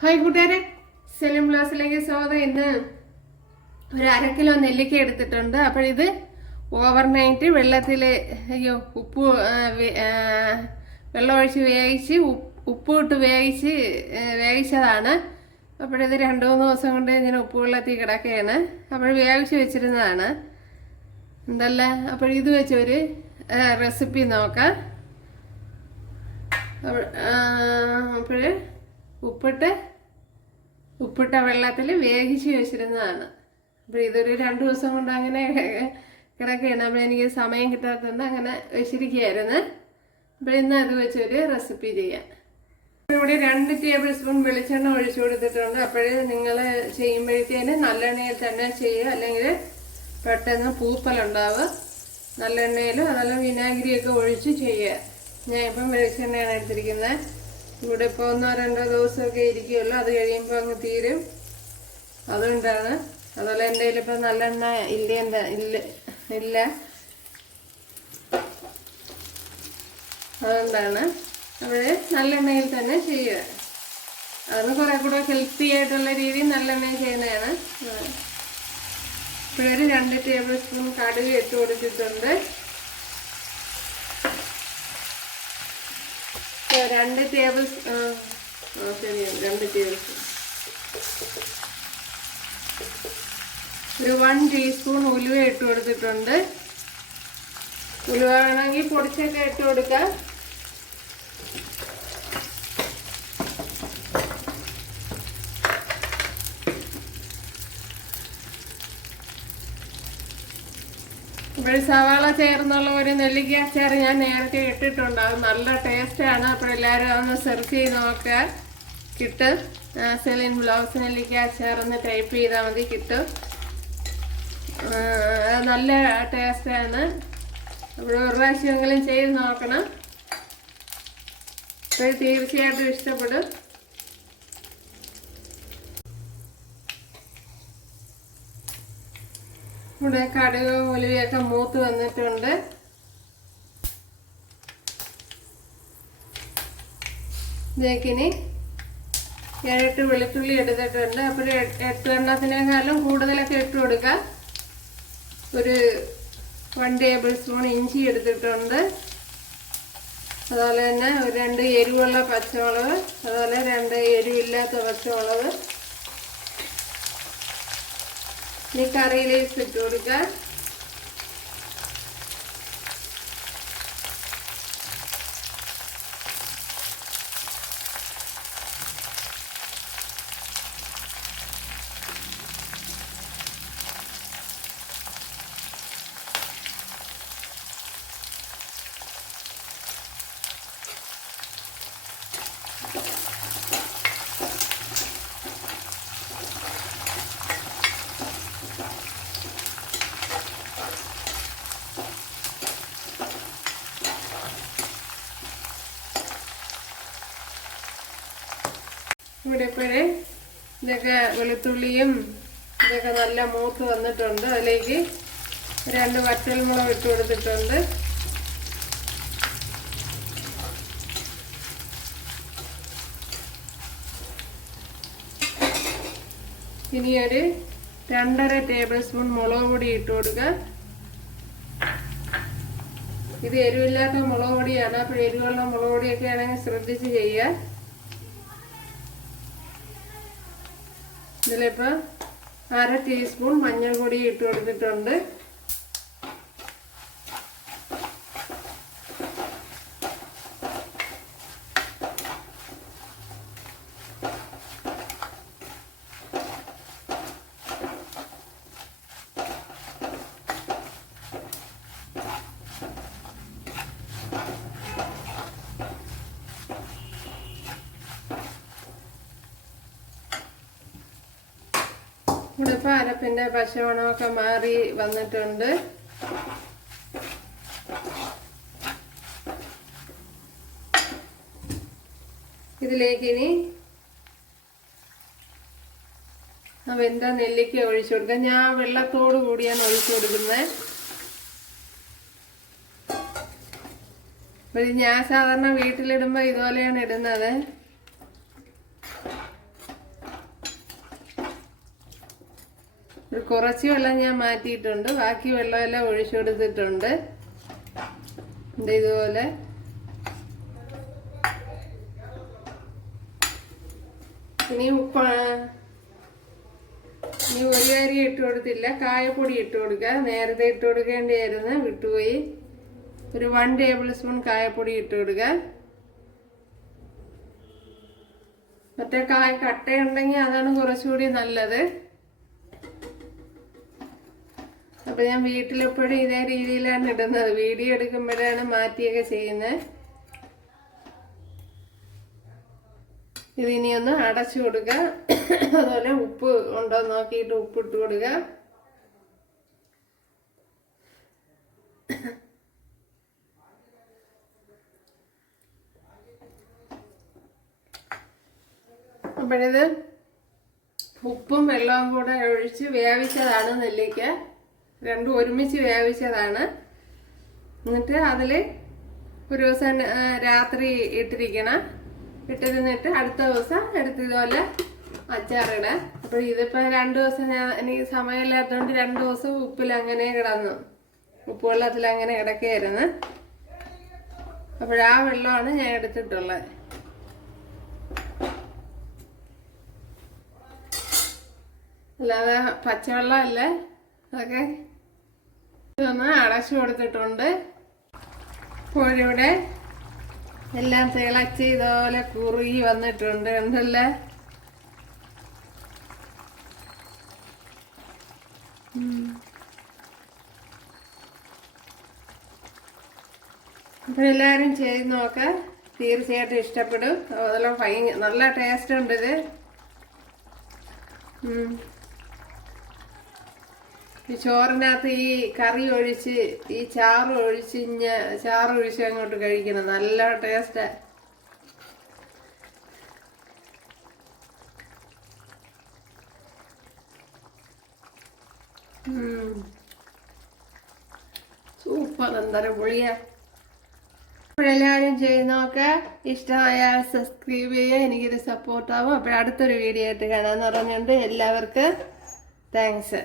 Hi കൂട്ടുകാരെ, സെലിം ബ്ലോസിലേക്ക് സ്വാഗതം. ഇന്ന് ഒരു 1/2 കിലോ നെല്ലിക്ക എടുത്തിട്ടുണ്ട്. അപ്പോഴിത് ഓവർനൈറ്റ് വെള്ളത്തിൽ ഉപ്പ് വെള്ളമൊഴിച്ച് വേവിച്ച് ഉപ്പ് ഇട്ട് വേവിച്ചതാണ്. അപ്പോഴിത് 2-3 ദിവസം കൊണ്ട് ഇങ്ങനെ ഉപ്പ് വെള്ളത്തിൽ കിടക്കുകയാണ്. അപ്പോൾ വേവിച്ച് വെച്ചിരുന്നതാണ് എന്തല്ല. അപ്പോഴിത് വെച്ചൊരു റെസിപ്പി നോക്കാം. അപ്പോൾ ഉപ്പിട്ട വെള്ളത്തിൽ വേവിച്ച് വെച്ചിരുന്നതാണ്. അപ്പോൾ ഇതൊരു 2 ദിവസം കൊണ്ട് അങ്ങനെ കിടക്കുകയാണ്. അപ്പോൾ എനിക്ക് സമയം കിട്ടാത്തതുകൊണ്ട് അങ്ങനെ വെച്ചിരിക്കുകയായിരുന്നു. അപ്പോൾ ഇന്ന് അത് വെച്ചൊരു റെസിപ്പി ചെയ്യാം. ഇവിടെ 2 ടേബിൾ സ്പൂൺ വെളിച്ചെണ്ണ ഒഴിച്ചു കൊടുത്തിട്ടുണ്ട്. അപ്പോഴേ നിങ്ങൾ ചെയ്യുമ്പോഴത്തേന് നല്ലെണ്ണയിൽ തന്നെ ചെയ്യുക, അല്ലെങ്കിൽ പെട്ടെന്ന് പൂപ്പലുണ്ടാവുക. നല്ലെണ്ണയിലും അതെല്ലാം വിനാഗിരിയൊക്കെ ഒഴിച്ച് ചെയ്യുക. ഞാൻ ഇപ്പം വെളിച്ചെണ്ണയാണ് എടുത്തിരിക്കുന്നത്. ഇവിടെ ഇപ്പോൾ 1-2 ദിവസമൊക്കെ ഇരിക്കുമല്ലോ, അത് കഴിയുമ്പോൾ അങ്ങ് തീരും. അതുകൊണ്ടാണ്. അതുപോലെ എൻ്റെ കയ്യിലിപ്പോൾ നല്ലെണ്ണ ഇല്ല, അതുകൊണ്ടാണ്. അവിടെ നല്ലെണ്ണയിൽ തന്നെ ചെയ്യുക. അതൊന്ന് കുറെ കൂടെ ഹെൽത്തി ആയിട്ടുള്ള രീതിയിൽ നല്ലെണ്ണയിൽ ചെയ്യുന്നതാണ്. ഇപ്പോഴൊരു 2 ടേബിൾ സ്പൂൺ കടുക് ഇട്ട് കൊടുത്തിട്ടുണ്ട്. 2 ടേബിൾ സ്പൂൺ ഒരു 1 ടീസ്പൂൺ ഉലുവ ഇട്ട് കൊടുത്തിട്ടുണ്ട്. ഉലുവ വേണമെങ്കിൽ പൊടിച്ചൊക്കെ ഇട്ട് കൊടുക്കാം. ഇപ്പോൾ സവാള ചേർന്നുള്ള ഒരു നെല്ലിക്ക അച്ചാർ ഞാൻ നേരത്തെ ഇട്ടിട്ടുണ്ട്. അത് നല്ല ടേസ്റ്റാണ്. അപ്പോൾ എല്ലാവരും ഒന്ന് സെർച്ച് ചെയ്ത് നോക്കുക, കിട്ടും. സെലിൻ ബ്ലോഗ്സ് നെല്ലിക്ക അച്ചാർ ഒന്ന് ടൈപ്പ് ചെയ്താൽ മതി, കിട്ടും. നല്ല ടേസ്റ്റാണ്. അപ്പോൾ ഒരു പ്രാവശ്യമെങ്കിലും ചെയ്ത് നോക്കണം. അപ്പോൾ തീർച്ചയായിട്ടും ഇഷ്ടപ്പെടും. ഇവിടെ കടുക് ഉലുവയൊക്കെ മൂത്ത് വന്നിട്ടുണ്ട്. ഇതിലേക്കിനി 7-8 വെളുത്തുള്ളി എടുത്തിട്ടുണ്ട്. അപ്പോൾ 8 എണ്ണത്തിനേക്കാളും കൂടുതലൊക്കെ ഇട്ട് കൊടുക്കാം. ഒരു 1 ടേബിൾ സ്പൂൺ ഇഞ്ചി എടുത്തിട്ടുണ്ട്. അതുപോലെ തന്നെ ഒരു 2 എരിവുള്ള പച്ചമുളക്, അതുപോലെ 2 എരിവില്ലാത്ത പച്ചമുളക്. ഈ കറിയിലേക്ക് ഇട്ട് കൊടുക്കാം. ഇവിടെ ഇപ്പോഴേ ഇതൊക്കെ വെളുത്തുള്ളിയും ഇതൊക്കെ നല്ല മൂത്ത് വന്നിട്ടുണ്ട്. അതിലേക്ക് 2 വറ്റൽമുളക് ഇട്ട് കൊടുത്തിട്ടുണ്ട്. ഇനി ഒരു 2.5 ടേബിൾ സ്പൂൺ മുളക് പൊടി ഇട്ട് കൊടുക്കുക. ഇത് എരിവില്ലാത്ത മുളക് പൊടിയാണ്. അപ്പോൾ എരിവുള്ള മുളക് പൊടിയൊക്കെ ആണെങ്കിൽ ശ്രദ്ധിച്ച് ചെയ്യുക. ഇതിലിപ്പോൾ 1/2 ടീസ്പൂൺ മഞ്ഞൾപ്പൊടി ഇട്ട് കൊടുത്തിട്ടുണ്ട്. ഇവിടെ ഇപ്പോൾ അരപ്പിൻ്റെ പച്ചമണമൊക്കെ മാറി വന്നിട്ടുണ്ട്. ഇതിലേക്ക് ഇനി വെന്ത നെല്ലിക്ക ഒഴിച്ചു കൊടുക്കാം. ഞാൻ വെള്ളത്തോട് കൂടിയാണ് ഒഴിച്ചു കൊടുക്കുന്നത്. ഞാൻ സാധാരണ വീട്ടിലിടുമ്പോൾ ഇതുപോലെയാണ് ഇടുന്നത്. കുറച്ച് വെള്ളം ഞാൻ മാറ്റിയിട്ടുണ്ട്, ബാക്കി വെള്ളമെല്ലാം ഒഴിച്ചു കൊടുത്തിട്ടുണ്ട്. ഇതുപോലെ ഇനി ഒരു കാര്യം ഇട്ട് കൊടുത്തില്ല, കായപ്പൊടി ഇട്ട് കൊടുക്കുക. നേരത്തെ ഇട്ട് കൊടുക്കേണ്ടിയായിരുന്നു, വിട്ടുപോയി. ഒരു 1 ടേബിൾ സ്പൂൺ കായപ്പൊടി ഇട്ട് കൊടുക്കുക. മറ്റേ കായ കട്ടയുണ്ടെങ്കിൽ അതാണ് കുറച്ചുകൂടി നല്ലത്. അപ്പൊ ഞാൻ വീട്ടിലെപ്പോഴും ഇതേ രീതിയിലാണ് ഇടുന്നത്. വീഡിയോ എടുക്കുമ്പോഴാണ് മാറ്റിയൊക്കെ ചെയ്യുന്നത്. ഇതിനി ഒന്ന് അടച്ചു കൊടുക്കുക. അതുപോലെ ഉപ്പ് ഉണ്ടോ നോക്കിയിട്ട് ഉപ്പിട്ട് കൊടുക്കുക. അപ്പോഴിത് ഉപ്പും വെള്ളവും കൂടെ ഒഴിച്ച് വേവിച്ചതാണ് നെല്ലിക്ക. രണ്ടും ഒരുമിച്ച് വേവിച്ചതാണ്. എന്നിട്ട് അതിൽ ഒരു ദിവസം രാത്രി ഇട്ടിരിക്കണം. ഇട്ടിരുന്നിട്ട് അടുത്ത ദിവസം എടുത്ത് ഇതുപോലെ അച്ചാറിടാം. അപ്പോൾ ഇതിപ്പോൾ 2 ദിവസം എനിക്ക് സമയമില്ലാത്തതുകൊണ്ട് 2 ദിവസം ഉപ്പിലങ്ങനെ കിടന്നു, ഉപ്പുവെള്ളത്തിലങ്ങനെ കിടക്കുകയായിരുന്നു. അപ്പോഴാ വെള്ളമാണ് ഞാൻ എടുത്തിട്ടുള്ളത്. അല്ലാതെ പച്ചവെള്ളമല്ലേ. അതൊക്കെ ഇതൊന്ന് അടച്ചു കൊടുത്തിട്ടുണ്ട്. കോഴിയുടെ എല്ലാം തിളച്ച് ഇതുപോലെ കുറുകി വന്നിട്ടുണ്ട്. ഉണ്ടല്ലേ. അപ്പം എല്ലാവരും ചെയ്ത് നോക്കാം, തീർച്ചയായിട്ടും ഇഷ്ടപ്പെടും. അതെല്ലാം നല്ല ടേസ്റ്റ് ഉണ്ട് ഇത്. ഈ ചോറിനകത്ത് ഈ കറി ഒഴിച്ച് ഈ ചാറ് ഒഴിച്ച് അങ്ങോട്ട് കഴിക്കണം, നല്ല ടേസ്റ്റാ. സൂപ്പർ, എന്തായാലും പൊളിയാ. അപ്പോഴെല്ലാവരും ചെയ്ത് നോക്കുക. ഇഷ്ടമായാൽ സബ്സ്ക്രൈബ് ചെയ്യുക, എനിക്കൊരു സപ്പോർട്ടാവും. അപ്പോഴടുത്തൊരു വീഡിയോ ആയിട്ട് കാണാമെന്ന് പറഞ്ഞുകൊണ്ട് എല്ലാവർക്കും താങ്ക്സ്.